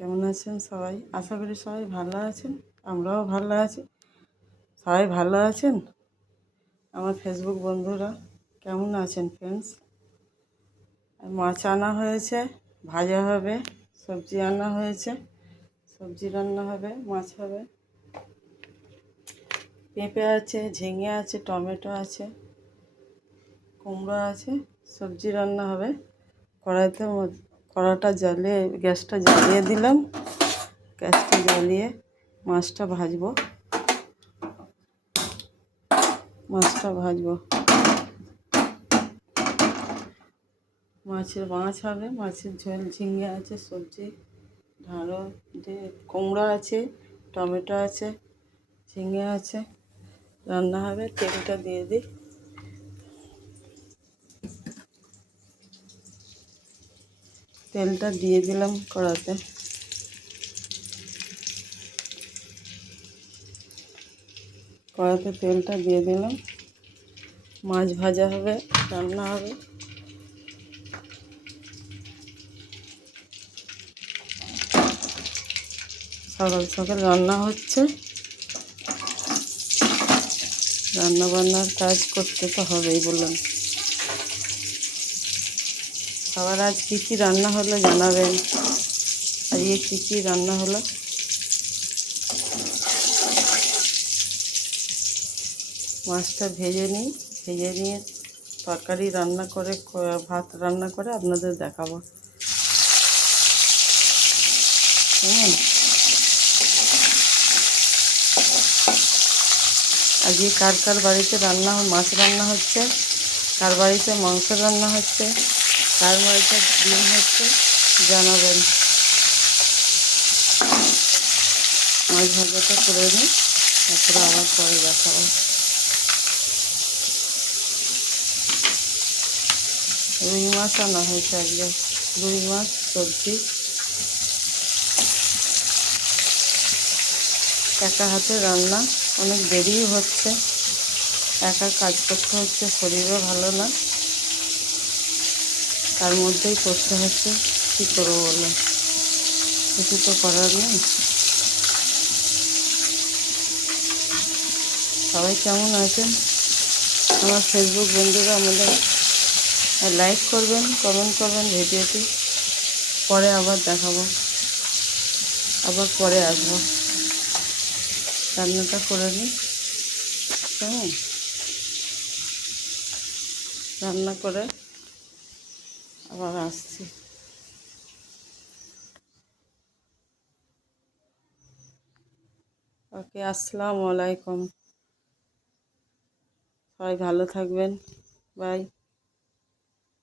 কেমন আছেন সবাই? আশা করি সবাই ভালো আছেন। আমরাও ভালো আছি। সবাই ভালো আছেন? আমার ফেসবুক বন্ধুরা কেমন আছেন ফ্রেন্ডস? মাছ আনা হয়েছে, ভাজা হবে। সবজি আনা হয়েছে, সবজি রান্না হবে, মাছ হবে। পেঁপে আছে, ঝিঙে আছে, টমেটো আছে, কুমড়ো আছে। সবজি রান্না হবে। কড়াটা জ্বালিয়ে গ্যাসটা জ্বালিয়ে দিলাম। গ্যাসটা জ্বালিয়ে মাছটা ভাজবো। মাছ হবে, মাছের ঝোল। ঝিঙে আছে, সবজি কুমড়ো আছে, টমেটো আছে, ঝিঙে আছে, রান্না হবে। তেলটা দিয়ে দিই। তেলটা দিয়ে দিলাম কড়াতে। তেলটা দিয়ে দিলাম। মাছ ভাজা হবে, রান্না হবে। সকাল সকাল রান্না হচ্ছে। রান্না বান্নার কাজ করতে তো হবেই বললাম। সবার আজ কী কী রান্না হলো জানাবেন। আজকে কী কী রান্না হলো? মাছটা ভেজে নিয়ে তরকারি রান্না করে, ভাত রান্না করে আপনাদের দেখাবো। কেমন? আজকে কার কার বাড়িতে মাছ রান্না হচ্ছে, কার বাড়িতে মাংস রান্না হচ্ছে, কার বাড়িতে ডিম হচ্ছে জানাবেন। মাছ ভাজাটা করে নিই, তারপরে আবার পরে দেখাবো। রুই মাছ আনা হয়েছে আজকে। রুই মাছ, সবজি। একা হাতে রান্না, অনেক দেরিও হচ্ছে। একা কাজ করতে হচ্ছে, শরীরও ভালো না, তার মধ্যেই করতে হচ্ছে। কী করবো বলুন, কিছু তো করার নেই। সবাই কেমন আছেন? আমার ফেসবুক বন্ধুরা আমাদের লাইক করবেন, কমেন্ট করবেন ভিডিওটি। পরে আবার দেখাবো, আবার পরে আসবো। রান্নাটা করে নিই। কেমন? রান্না করে আবার আসছি। ওকে, আসসালামু আলাইকুম। সবাই ভালো থাকবেন। বাই।